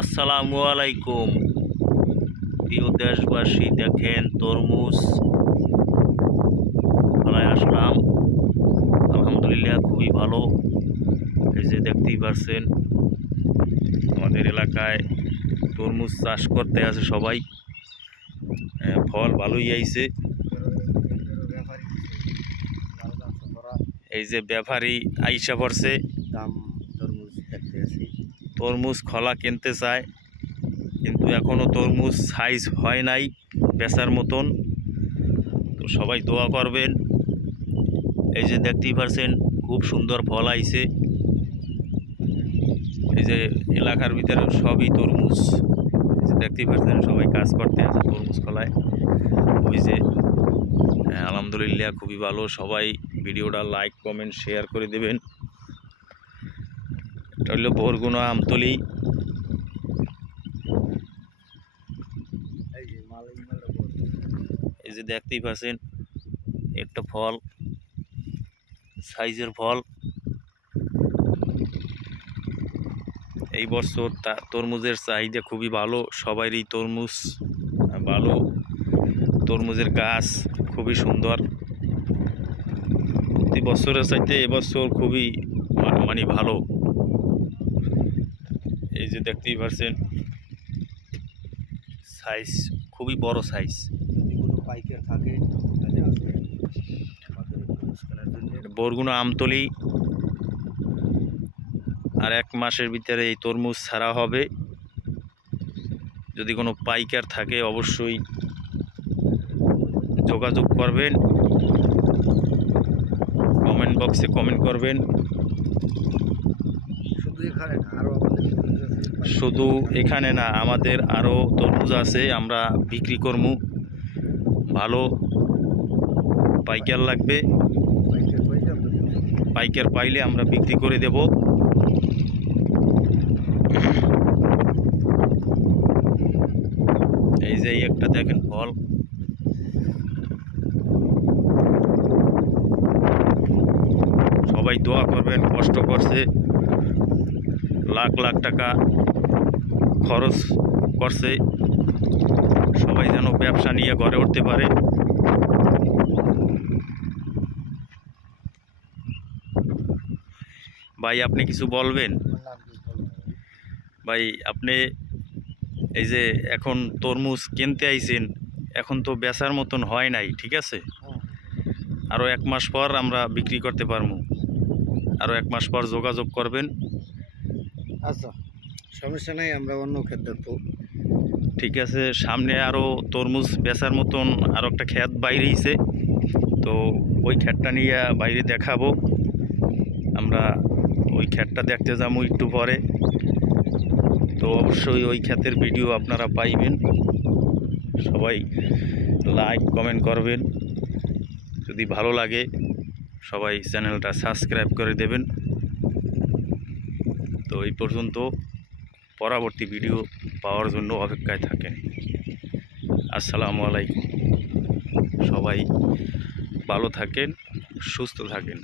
আসসালামু আলাইকুম প্রিয় দেশবাসী। দেখেন তরমুজ ফলায় আসলাম, আলহামদুলিল্লাহ খুবই ভালো। এই যে দেখতেই পারছেন আমাদের এলাকায় তরমুজ চাষ করতে আছে সবাই। ফল ভালোই আইছে। এই যে ব্যাপারী আইসা পড়ছে, তরমুজ খলা কিনতে চায়, কিন্তু এখনো তরমুজ সাইজ হয় নাই বেচার মতন। তো সবাই দোয়া করবেন। এই যে দেখতেই পারছেন খুব সুন্দর ফল আইছে। এই যে এলাকার ভিতরে সবই তরমুজ, এই যে দেখতেই পাচ্ছেন সবাই কাজ করতে আছে তরমুজ খলায়। ওই যে আলহামদুলিল্লাহ খুবই ভালো। সবাই ভিডিওটা লাইক কমেন্ট শেয়ার করে দেবেন। এটা হলো বরগুনা আমতলি। এই যে দেখতেই পাচ্ছেন একটা ফল, সাইজের ফল। এই বছর তরমুজের চাহিদা খুবই ভালো, সবারই তরমুজ ভালো। তরমুজের গাছ খুবই সুন্দর, প্রতি বছরের চাইতে এবছর খুবই মানে ভালো। এই যে দেখতেই পাচ্ছেন সাইজ খুবই বড় সাইজ। যদি কোনো পাইকার থাকে তাহলে আসবে আমাদের অনুষ্ঠানের জন্য। বরগুনা আমতলি। আর 1 মাসের ভিতরে এই তরমুজ ছাড়া হবে। যদি কোনো পাইকার থাকে অবশ্যই যোগাযোগ করবেন, কমেন্ট বক্সে কমেন্ট করবেন। শুধু এখানে না, আমাদের আরও তরমুজ আছে, আমরা বিক্রি করবো। ভালো পাইকার লাগবে, পাইকার পাইলে আমরা বিক্রি করে দেব। এই যে একটা দেখেন ফল, সবাই দোয়া করবেন। কষ্ট করছে, লাখ লাখ টাকা খরচ করছে, সবাই যেন ব্যবসা নিয়ে ঘরে উঠতে পারে। ভাই আপনি কিছু বলবেন? ভাই আপনি এই যে এখন তরমুজ কিনতে আইছেন, এখন তো বেচার মতন হয় নাই, ঠিক আছে? আরও 1 মাস পর আমরা বিক্রি করতে পারবো। আরও 1 মাস পর যোগাযোগ করবেন। আচ্ছা, সমস্যা নাই, আমরা অন্য ক্ষেত দেখবো। ঠিক আছে, সামনে আরও তরমুজ বেচার মতন আরও একটা ক্ষেত বাইরেইছে, তো ওই ক্ষেতটা নিয়ে বাইরে দেখাবো। আমরা ওই ক্ষেতটা দেখতে যাবো একটু পরে। তো অবশ্যই ওই ক্ষেতের ভিডিও আপনারা পাইবেন। সবাই লাইক কমেন্ট করবেন, যদি ভালো লাগে সবাই চ্যানেলটা সাবস্ক্রাইব করে দেবেন। তো এই পর্যন্ত, পরবর্তী ভিডিও পাওয়ার জন্য অপেক্ষায় থাকেন। আসসালামু আলাইকুম। সবাই ভালো থাকেন, সুস্থ থাকেন।